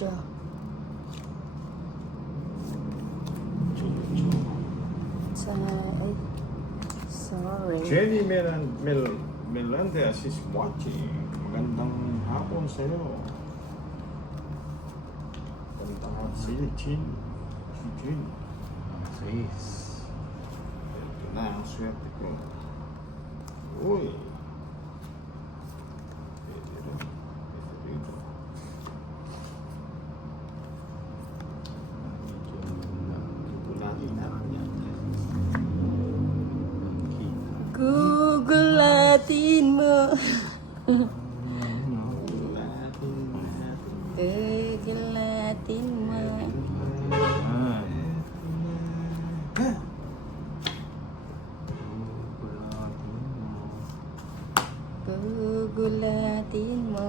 Jojo. Sorry. Jenny Melendez is watching. Magandang hapon sa'yo. Magandang hapon si Chin. Si Chin. Sis. Ito na ang swerte ko. Uy. Pwede rin. Pwede rito. Ito natin naman yan. Gugulatin mo. Gugulatin mo. Gugulatin mo.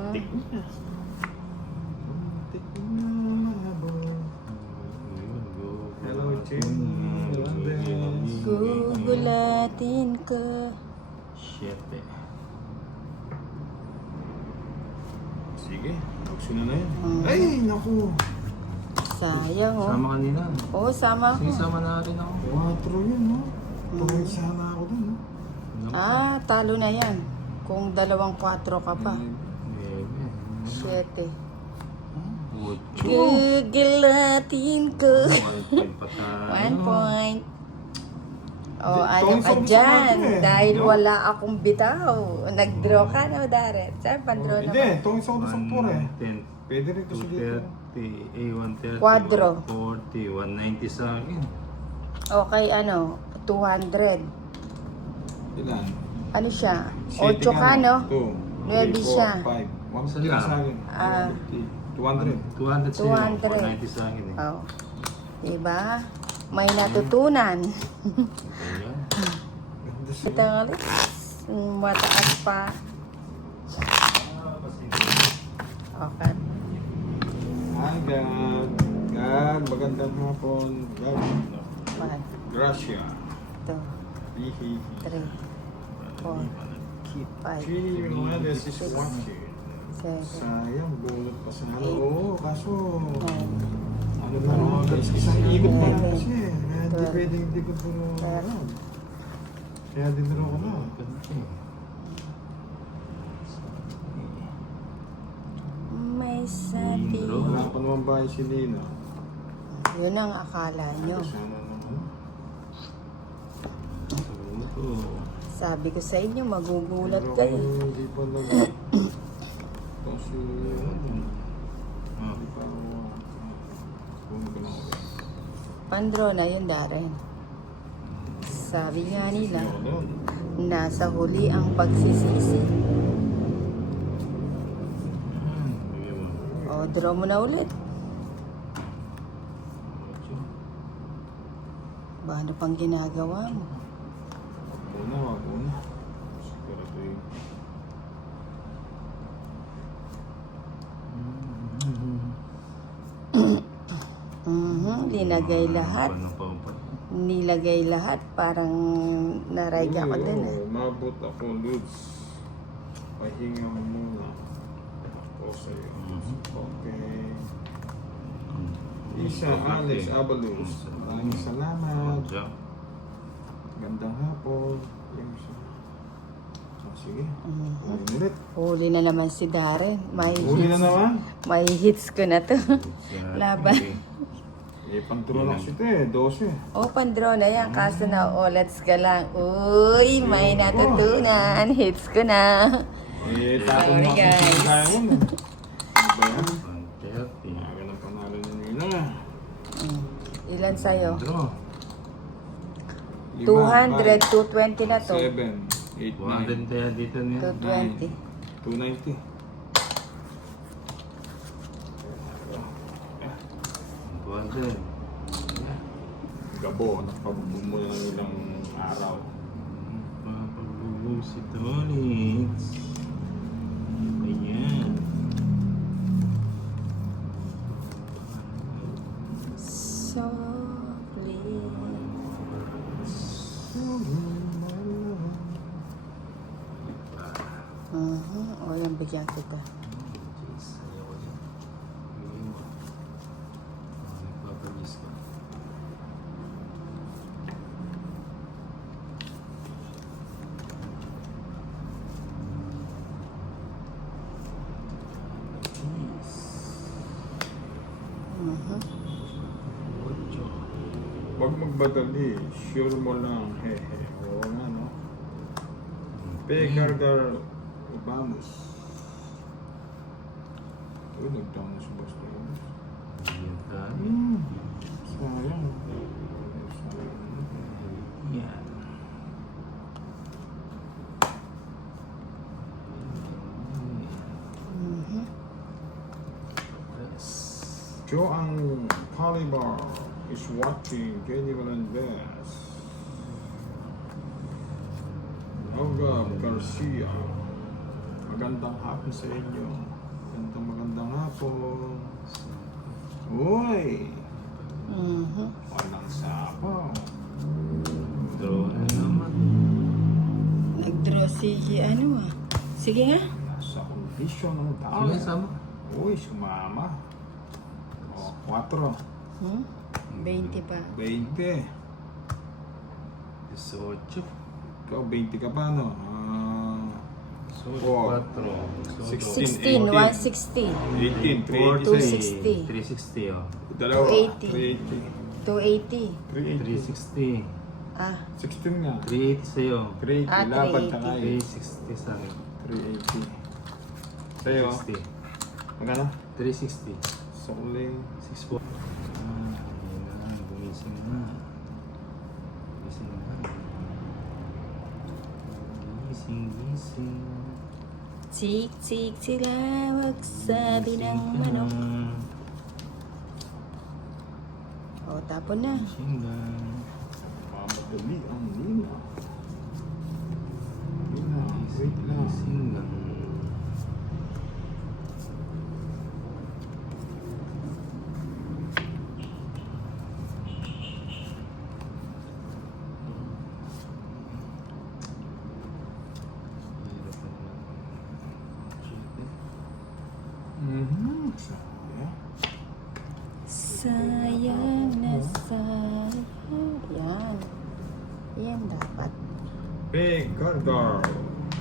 Hello, Chin. Gugulatin ka. Siyete. Sige, action na yan. Ay, naku. Sayang oh. Sama kanina. Oo, sama ko. Sinasama na rin ako. 4 yun, no? Tuloy sana ako dun, no? Ah, talo na yan. Kung 2-4 ka pa. 7. Ocho. Gugulatin ko. 1 point pa tayo. 1 point. Oh, Di- ano tawag ka sa dyan? usapan ko eh. Dahil No? wala akong bitaw. Nag-draw ka, no, Daret? Saan pan-draw na Hindi, ba? tungin sa ulo sa tour eh. 110. Pwede rin kasi dito. 230, 130, Quadro. 140, 190 sa akin. Okay, ano? 200. Ilan? Ano siya? 8 7 ka, no? 2, 9 siya. 5. 150 Saan sa akin. Ah. 200. 200 sa'yo, 200. 190 sa akin eh. Oh. Diba? May natutunan. Ayan. Ganda siya. Ito ulit. Mataas pa. Okay. Hi, God. God, magandang hapon. God. 1, Gracia. 2, Hihi. 3, 4, 5, Chini Melendez is watching. 7, Sayang, bunot pa sana. Oo, kaso... 9, Ano na naman guys, isang ikot pa lang kasi eh. Kaya hindi Twelve. pwedeng hindi ko puro ano. Kaya dinuro ko na. may sabi. Intro. Wala pa naman bahay si Nina. Yun ang akala nyo. Sana naman. Ano to? Sabi ko sa inyo, magugulat Pero kayo. kung hindi pa nag... Kasi... Hindi pa ako... Kung ka na ako. Pandro na yun, Darren. Sabi nga nila, Ano? nasa huli ang pagsisisi. O, draw mo na ulit. Ba, ano pang ginagawa mo? Wag muna. Siguro ito yung... Linagay lahat. Ano pa ba? Nilagay lahat. Parang naray ka ko din eh. Mabot ako, Ludes. Pahinga mo muna. Ako sa'yo. Okay. Isa, Alex Abalus. Maraming salamat. Gandang hapon. Yung isa. Sige. Ulit. Huli na naman si Darren. May Huli na hits. naman. May hits ko na to. Laban. Eh, panturo lang siya eh. 12. O, pandraw na yan. Kaso na olats ka lang. Uy, may natutunan. Hits ko na. Eh, tapon Sorry, mo guys. kasi tayo mo. Ano ba yan? 130. Aga ng panalo ni Nina. Ilan sa'yo? Draw. 200, 220 na to. 7, 8, 100 kaya dito niya. 220. 290. Gabo, nakapabubog mo ng ilang araw. Papagbubuo si Tonix. Ayan. Softly. O, yan, bigyan kita. Huwag magmadali. Sure mo lang. Hehe. Oo nga, no? Pegargar. Vamos. Uy, nagtama si Basta yun. Yan tayo. Sayang. Yan. Yes. Joang Calibar is watching Jenny Melendez. Olga Garcia. Magandang hapon sa inyo. Magandang hapon. Uy! Walang sapaw. Draw na naman. Nag-draw si ano ah. Sige nga. Nasa condition ng tao. Sige, sama. Uy, sumama. O, 4. 20 pa. 20. 18. Ikaw, 20 ka pa, no? So, Four. 4. 16, 160. 18, 260. 360, oh. Dalawa. 280. 380. 280. 380. 360. Ah, 16 nga. 380 sa'yo. 380. Ah, Laban 380. ka nga eh. 360 sa akin. 380. Sa'yo, 360. magkano? 360. Soling. 64. Ayun na, gumising na. Gising na. Gising. Sik-sik sila, wag sabi ng manok. O, tapon na. Gising na. Mamadali ang Nina. Nina, wait lang. Gising na. Sayang. Sayang na sayang. Yan. Yan dapat. Pe, Gargar.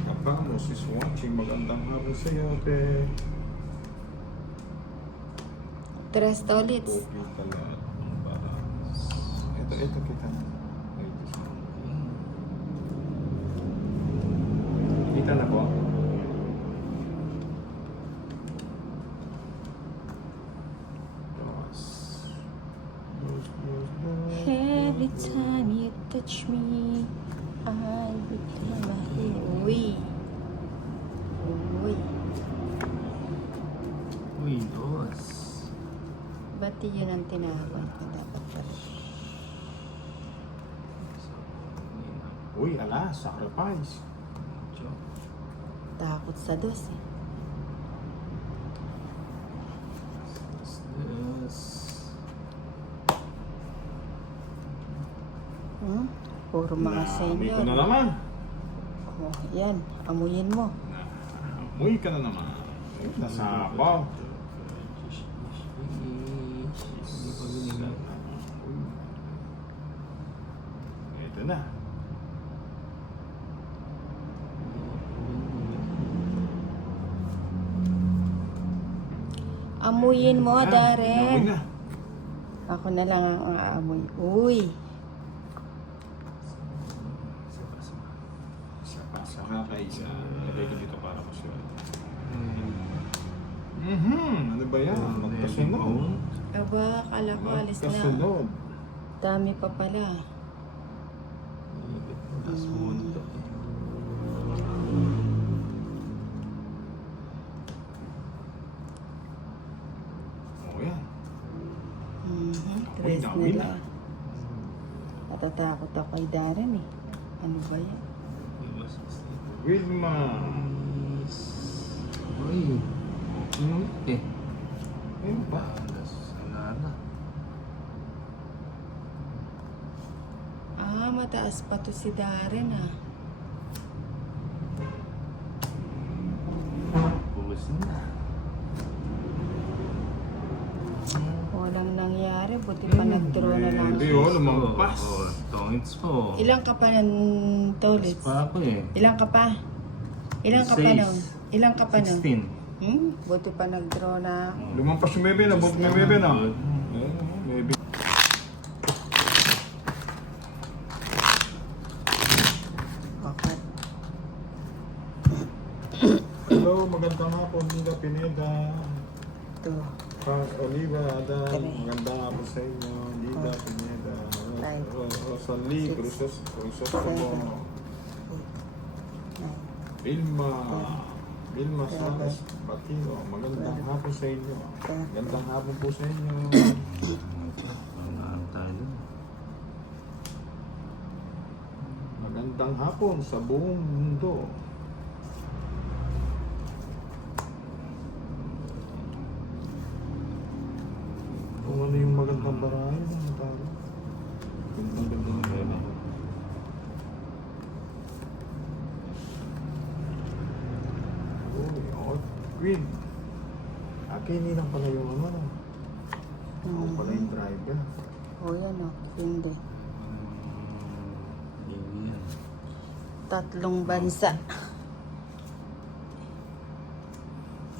Kapamos is watching. Magandang hapon sa'yo, pe. Tres ulit. Pogi ka lahat ng baras. Ito kita. Ito sa kita na po. Every time you touch me, I become a hero. Uy. Uy. Uy, dos. Ba't yun ang tinahakot ko dapat pala? Uy, ala, sacrifice. Takot sa dos eh. Puro mga Amoy senior. ko na naman. Oh, yan, amuyin mo. Amoy ka na naman. Nasapaw. Ito na. Amuyin mo, Amoy Darren. na. Ako na lang ang aamoy. Uy. Sa kakaisa. Lagay ko dito para ko siya. Ano ba yan? Magkasunod. Aba, akala ko alis na. Magkasunod. Dami pa pala. Tas mundo. Oo yan. Tres dami na lang. Natatakot ako kay Darren eh. Ano ba yan? Wilma. Uy. Ayun ba? Sana. Ah, mataas pa to si Darren ah. Pumus na. Walang nangyari, buti pa nag-draw na lang. Hindi oh, lumampas. Oh, tongits mo. Ilang ka pa ng toilets? Pa ako eh. Ilang ka pa? Ilang ka pa Six. nun? Ilang ka pa nun? 16. Buti pa nag-draw na. Lumampas yung bebe na. Buti na bebe na. Bebe. magandang hapon, Linda Pineda. 2, Frank Oliva, Adan, Three. magandang hapon sa inyo. Linda Four. Pineda. Five. Rosalie Six. Crusostomo. 9, Vilma. Vilma Seven. Salas Batino. Magandang hapon sa inyo. Magandang hapon po sa inyo. Ang tayo dun. Magandang hapon sa buong mundo. Kung ano yung magandang barayan, ano tayo? Gandang-ganda ng barayan. Uy, oh, Queen. Akinin lang pala yung ano. Ako pala yung driver. O yan o, hindi. Hindi yan. 3 bansa.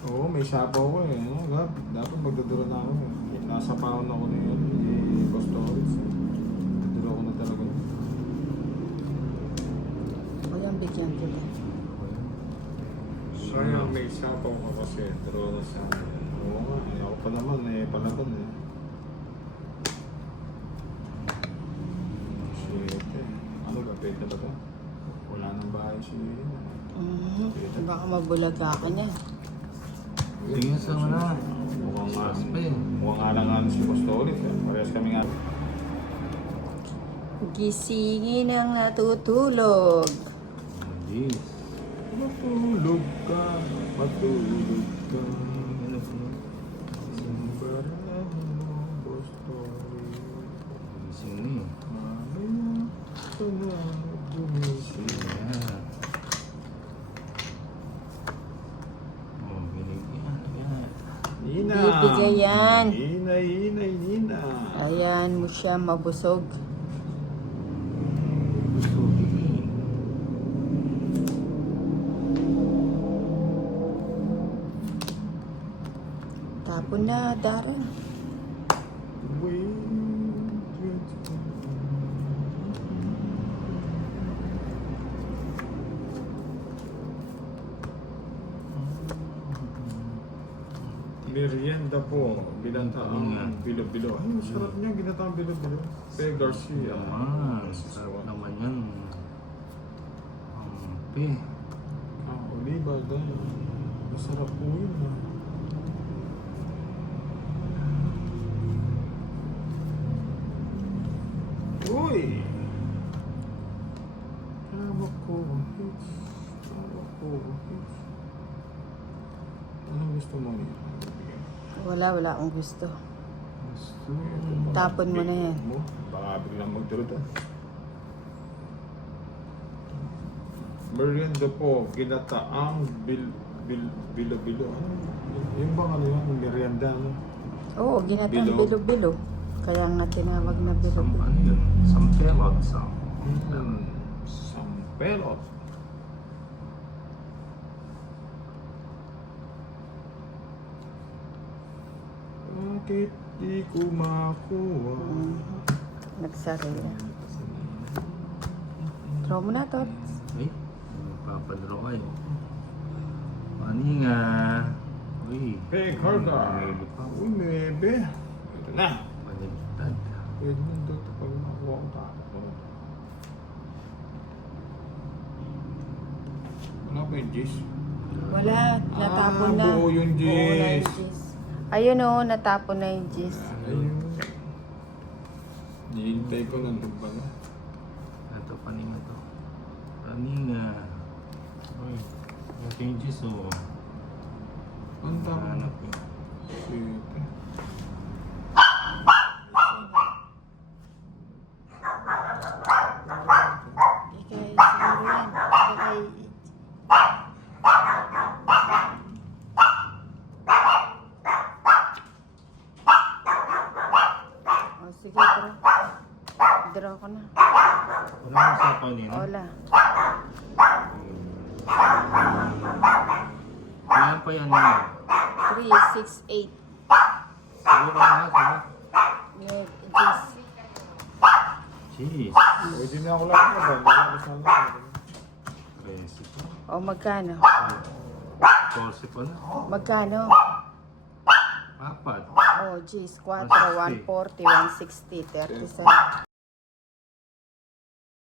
Oo, may sabaw ko eh. Ano, dapat magdadura na ako eh. Nasa paon ako na yun. Eh, Costores. Magdadura ko na talaga. O yan, bigyan kita. Sayang may sabaw ka kasi. Duro na sa... Oo nga, eh, ako pa naman eh. Palaban eh. Shit eh. Ano ba? Pwede ba ito? Wala nang bahay si... Baka mabulaga ka niya. Tingin sa mga. Mukhang nga. Suspend. Mukhang nga lang nga si Costores eh. Parehas kami nga. Gisingin ang natutulog. Hindi. Matulog ka, matulog ka. Ano po? Simbarahan mo, Costores. Gising na eh. Mamaya ka na gumising. Yan. Oh, binigyan. Yan. Nina! Bibigay yan. Nina, Nina, Nina. Ayan mo siya mabusog. Gusto din. Tapon na, Darren. Merienda po, Nga. binataang bilo-bilo. Ay, ang sarap niya, binataang bilo-bilo. Pe Garcia. Naman. Sarap naman yan. Pe. Oliva, dahil. Masarap po yun ah. Uy! Tawag ko, hits. Tawag ko, hits. Anong gusto mo niya? Wala akong gusto. Gusto. Tapon mo na yan. Baka biglang magdurot ah. Merienda po, ginataang bilo-bilo. Ano? Yung bang ano yan, merienda ano? Oo, ginatang Bilo. bilo-bilo. Kaya nga tinawag na Ano bilo-bilo. yun? Sampelot. Sampelot. Bakit di ko makuha? Nagsarili. Throw mo na, Tots. Ay, magpapadro kayo. Ani nga. Uy. Hey, Carga! Pwede pa. Uy, mebe. Ito na. Paligtad. Pwede mo dito pag nakuha ko tapos. Wala ba yung G's? Wala, natapon na. buo yung Buo na yung G's. G's. Ayun o, natapon na yung G's. Ayun. Hihintay ko nandun pa na. Ito, paninga to. Paninga. Uy. Yung changes o. Ang tama. Hanap yun. Shit. Ikay, siguro yan. Ikay, oh, sige, draw. Draw ko na. Wala mo sa kanina? Wala. Ilan pa yan yun? 3, 6, 8. Siguro nga, sige. May G's. Jeez. Pwede na ako lang na ba? Wala ko sa lang. Crazy. O, magkano? 14 pa na. Magkano? Apat. Oh, geez, 4, 140, 160, 37.